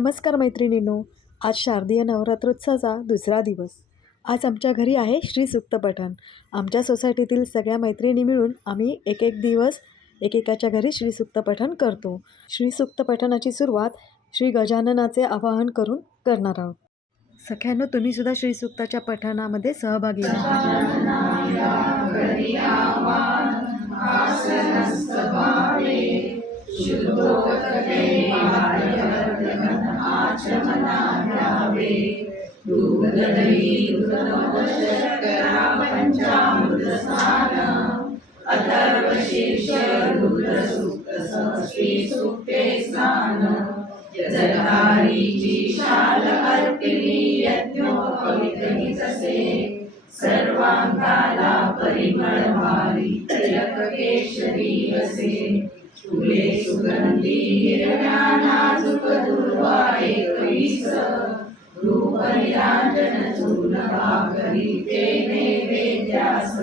नमस्कार मैत्रिणींनो आज शारदीय नवरात्रोत्सवाचा दुसरा दिवस. आज आमच्या घरी आहे श्री सुक्त पठण. आमच्या सोसायटीतील सगळ्या मैत्रिणी मिळून आम्ही एक एक दिवस एकेकाच्या घरी श्री सुक्त पठण करतो. श्री सुक्त पठणाची सुरुवात श्री गजाननाचे आवाहन करून करणार आहोत. सख्यानं शुद्धोदके मार्गवर्धन आचमनाभ्यावे दुग्धदयी दुग्धमशर्करा पञ्चामृतसार अथर्वशीर्ष रुद्रसूक्तसहस्रे सूक्ते स्नान जलधारीची शाल अर्पिणी यज्ञोपवितहितसे सर्वाङ्गाला परिमळभारी तिलककेशरी असे तुले सुगंधी हिरण्या नाजूक दुर्वा एकवीस रूप निरांजन भाकरी ते नैवेद्यास.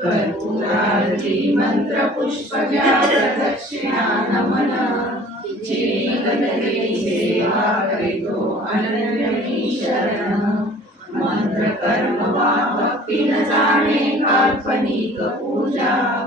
कर्पूरारती मंत्र पुष्प दक्षिणा नमन चिरीकदने सेवा करितो अनन्यमी शरण. मंत्र कर्म वा भक्ती न जाणे काल्पनिक पूजा.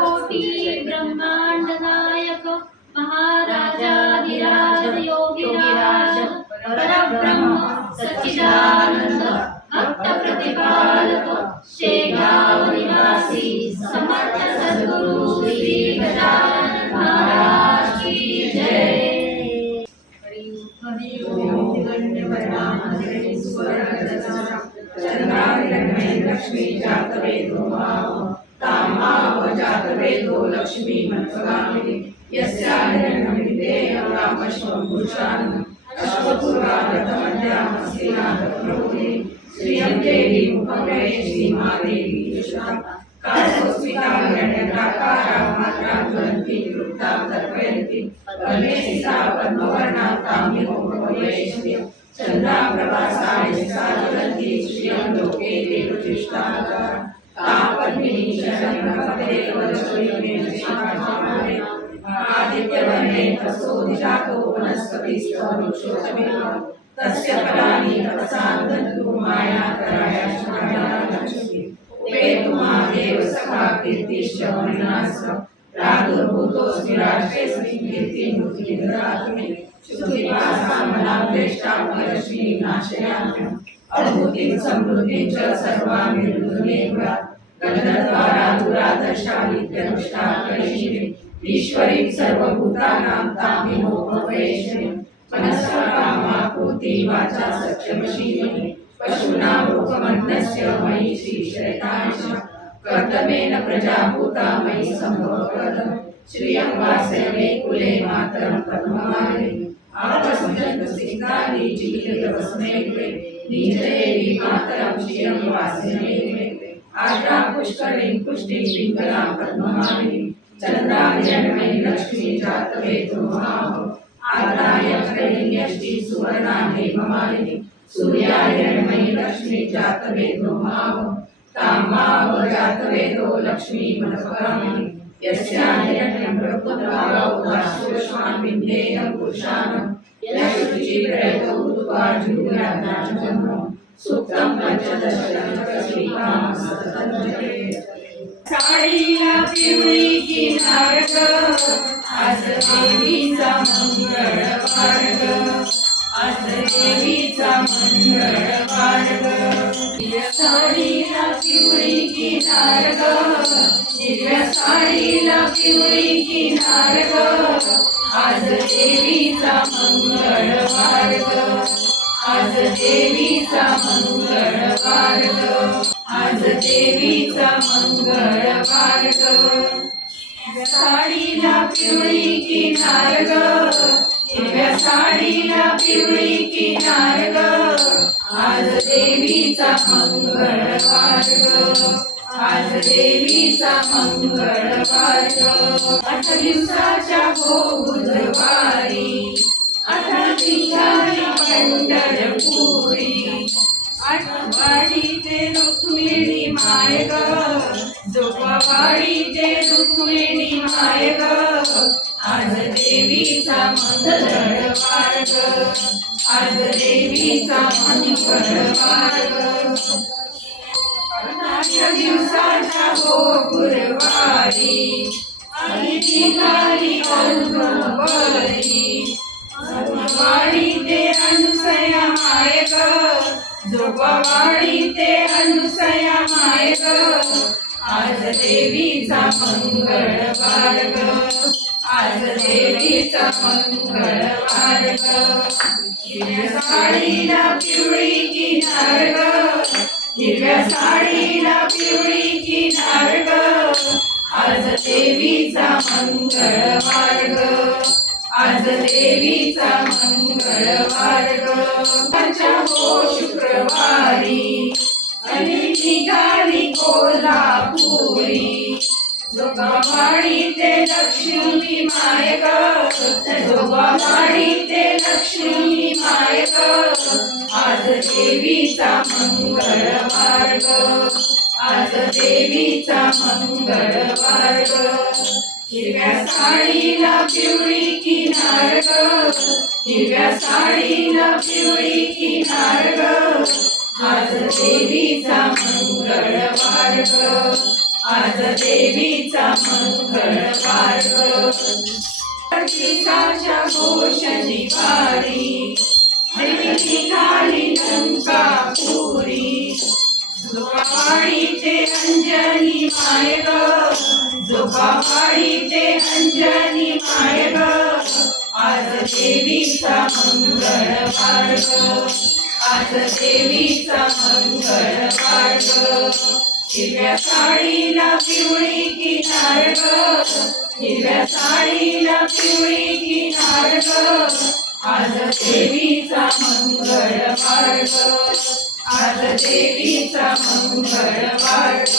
कोटी ब्रह्मांड नायक महाराजाधिराज योगिराज परब्रह्म सचिदा अश्वपुरागतमध्यामस्तिनाथप्रभुः श्रियं देवी मुखमे श्रीमादेवी दुष्टा कासोस्मिताहिरण्यप्राकारा मात्रा ज्वलन्ति वृत्ता तर्पयन्ति पद्मेशिता पद्मवर्णा तामिहो भवेश्वरी चन्द्राप्रभासाय यशसा ज्वलन्ति श्रियं लोके देवजिष्ठा तापद्मिनी शरणपते वदश्वरीमे शिखाचार्ये आदित्यवर्णे तपसो निजातो वनस्पतिस्तवृक्षोऽशमेव तस्य फलानि तपसान्दन्तु मायाकराय शमाया लक्ष्मी उपेतु मादेव सखा कीर्तिश्च वर्णास्व प्रादुर्भूतोऽस्मि राष्ट्रेऽस्मिन् कीर्तिमूर्तिं ददातु अद्भुतिं समृद्धिं च सर्वां निर्दुर्मेव गणद्वारा ईश्वरीं सर्वभूतानां तामिमोपवेशने। मनसा कामापूर्ति वाचा सत्यमशीलिनी पशूनां रूपमन्नस्य मयि श्रीशैतांश कर्दमेन प्रजाभूता मयि सम्भवपदम् श्रियं वासये कुले मातरं पद्ममालिनी आपस्मजन्तु सिद्धानि जीवितवस्मे कुले। नीचदेवी मातरं श्रियं वासये कुले। आद्रा पुष्करीं पुष्टिं पिङ्गलां पद्ममालिनी चन्द्रायणमयि लक्ष्मी जातवेदो महाहो आदाय कलिन्यष्टि सुवर्णा सूर्यायणमयि लक्ष्मी जातवेदो महाहो तामाव जातवेदो लक्ष्मी मनपगामिनी यस्यानिरण्यं ब्रह्मभावौ विन्देयं पुरुषाणं यशुचिप्रयतौ दुर्वाजुर्याज्ञाचन्द्रो सततं साडीला पिवळी किनार ग आज देवीचा मंगळ मार्ग आज देवीचा मंगळ मार्ग साडीला पिवळी किनार ग हिरव्या साडीला पिवळी किनार ग. आज देवीचा मंगळ मार्ग आज देवीचा मंगळ मार्ग आज देवीचा मंगळवार ग साडी साडीला पिवळी किनार ग. हिरव्या साडीला पिवळी किनार ग. आज देवीचा मंगळवार ग. आज देवीचा मंगळवार ग. आठ दिवसाच्या हो बुधवारी अठरा दिवसाची पंढरपुरी आठवाडीचे रुक्मिणी माय ग जोपावाडी रुक्मिणी माय ग आज देवीचा मंगळवार मार्ग आज देवीचा मंगळवार मार्ग अठरा दिवसाच्या हो गुरुवारी जोगवाडी ते अनुसया माय आज देवीचा मंगळ मार्ग. आज देवीचा मंगळ मार्ग. हिरव्या साडीला पिवळी किनार ग. हिरव्या साडीला पिवळी किनार ग. आज देवीचा मंगळ मार्ग. आज देवीचा मंगळ मार्ग. माझ्या हो जोगावाडी ते लक्ष्मी माय ग जोगावाडी ते लक्ष्मी माय ग आज देवीचा मंगळवार ग आज देवीचा मंगळवार ग हिरव्या साडीला पिवळी किनार ग. हिरव्या साडीला पिवळी किनार ग. आज देवीचा मंगळवार ग आज देवीचा मंगळ ग घोष निवारी शनिवारी निघाली लंका पुरी. जोगावाडी ते अंजनी माय ग जोगावाडी ते अंजनी माय ग आज देवीचा मंगळ ग आज देवीचा मंगळ ग हिरव्या साडीला पिवळी किनार ग. हिरव्या साडीला पिवळी किनार ग. आज देवीचा मंगळ मार्ग आज देवीचा मंगळ मार्ग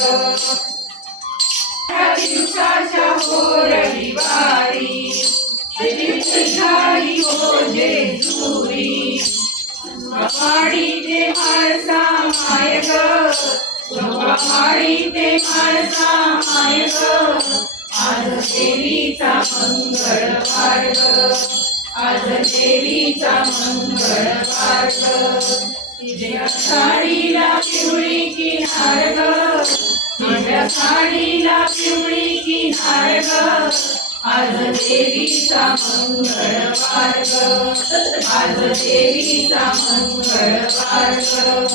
दिवसाच्या हो रविवारी झाली हो ग ते माळसा मायग आज देवीचा मंगळवार ग आज देवीचा मंगळवार ग हिरव्या साडीला पिवळी किनार ग. माझ्या साडीला पिवळी किनार ग. आज देवीचा मंगळवार ग आज देवीचा मंगळवार ग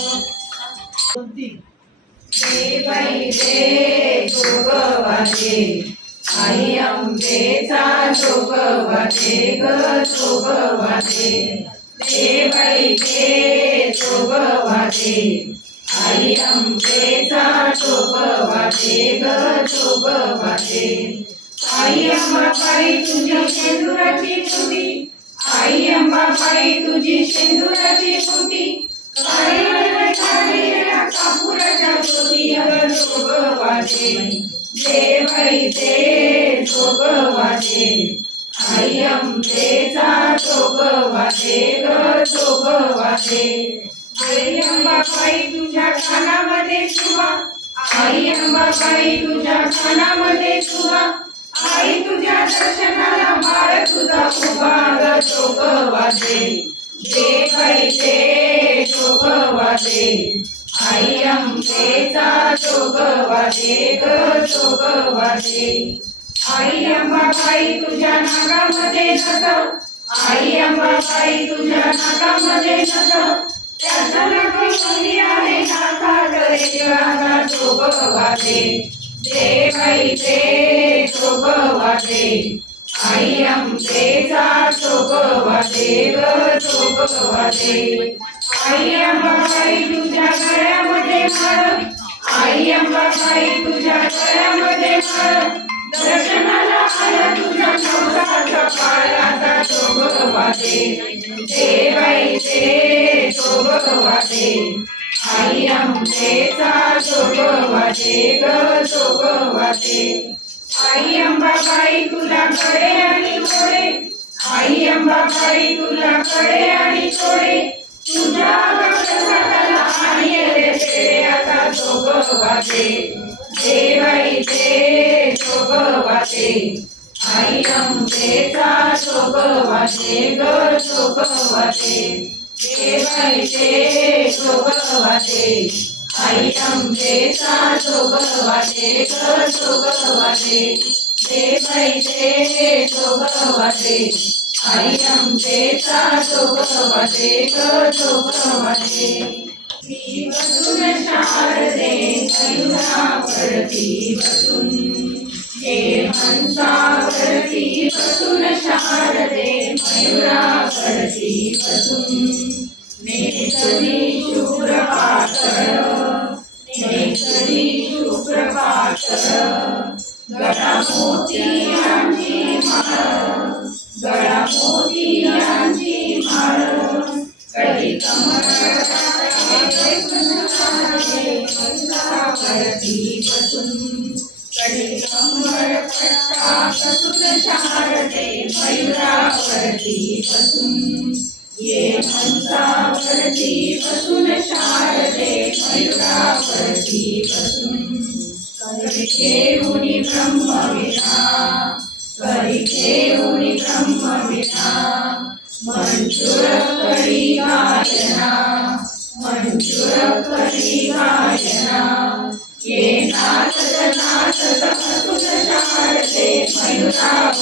दे बाई दे जोगवादे आई अंबेचा जोगवादे ग जोगवादे दे बाई दे जोगवादे आई अंबेचा जोगवादे ग जोगवादे आई अंबाबाई तुझी शेंदुराची फुटी आई अंबाबाई तुझी शेंदुराची फुटी काळी जोगवादे दे जोग दे जोगवादे आई अंबेचा जोगवादे ग जोगवादे आई अंबाबाई तुझ्या कानामध्ये शुभा आई अंबाबाई तुझ्या कानामध्ये शुभा आई तुझ्या दर्शनाला बाळ तुझा उभा ग जोगवादे दे ते जोग वाचे आई अंबेचा जोगवादे ग जोगवादे आई अंबाबाई तुझ्या नागामध्ये नस आई अंबाबाई तुझ्या नागामध्ये नस त्याचा नागमणी आहे नाकात रेगाचा जोगवादे दे बाई दे जोगवादे आई अंबेचा जोगवादे ग जोगवादे आई आई अंबाबाई तुझ्या जोगवादे दे बाई दे जोगवादे आई अंबेचा जोगवादे ग जोगवादे आई अंबाबाई तुला कडे आणि थोडे. आई अंबाबाई तुला कडे आणि थोडे. तुझ्या प्रसादाला आणि रे पेढे आता जोगवादे दे बाई दे जोगवादे आई अंबेचा जोगवादे ग जोगवादे दे बाई दे जोगवादे आई अंबेचा जोगवादे ग जोगवादे दे बाई दे जोगवादे आई अंबेचा जोगवादे ग जोगवादे ती बसून शारदे मयुरावरती बसून हे मयुरावरती बसून ये हंसावरती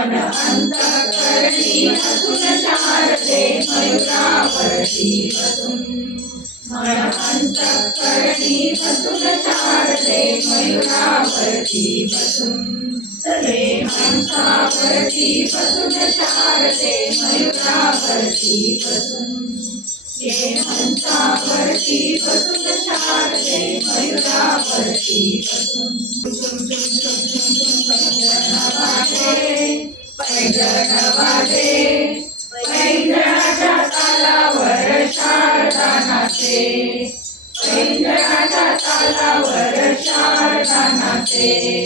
मन अंतकरणी बसून शारदे मयुरावरती बसून मन अंतकरणी बसून शारदे मयुरावरती बसून हंसावरती बसून शारदे मयुरावरती बसून हंसावरती बसून शारदे मयुरावरती बसून पैंजण वाजे पैंजणाच्या तालावर शारदा नाचे पैंजणाच्या तालावर शारदा नाचे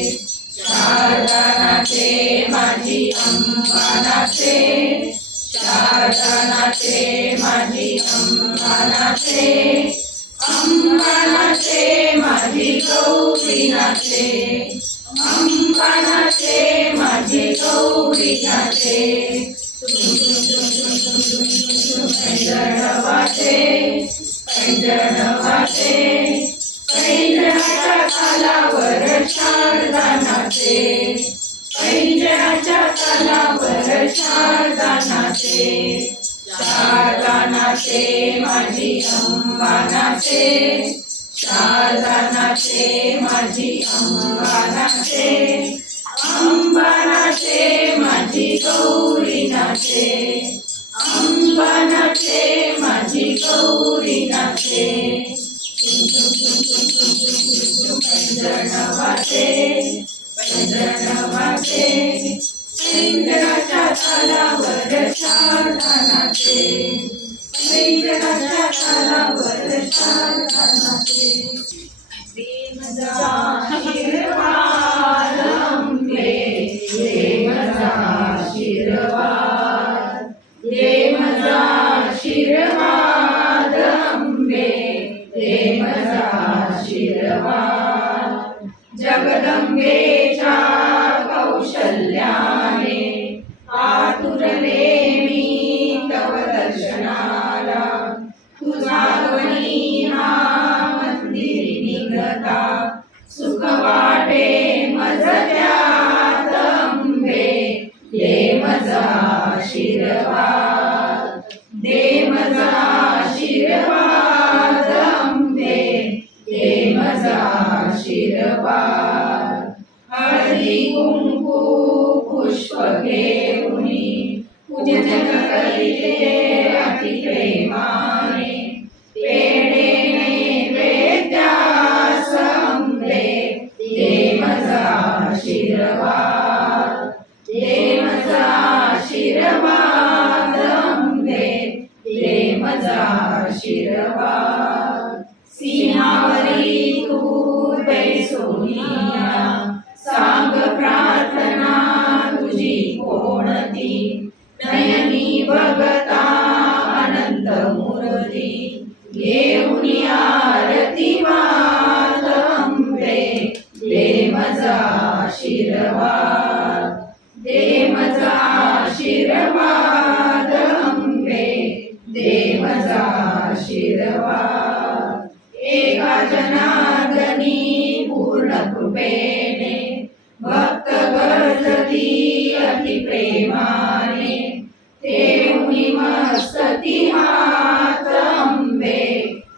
वाचे पैंजण वाचे पैंजणाच्या तालावर शारदा नाचे पैंजणाच्या तालावर शारदा नाचे शारदा नाचे माझी अंबा नाचे माझी अंबा आशीर्वाद अंबे प्रेमचा आशीर्वाद जगदंबेच्या कौशल्याने आतुरले आशीर्वाद सिंहावरी तू बैसोनिया सा जनार्दनी पूर्ण कृपेने भक्त गरजती अति प्रेमाने ठेवणी मस्तती हात अंबे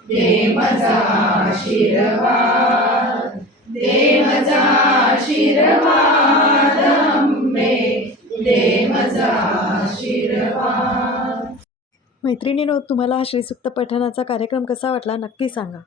दे मजा आशीर्वाद दे मैत्रिणीनो तुम्हाला हा श्रीसुक्त पठणाचा कार्यक्रम कसा वाटला नक्की सांगा.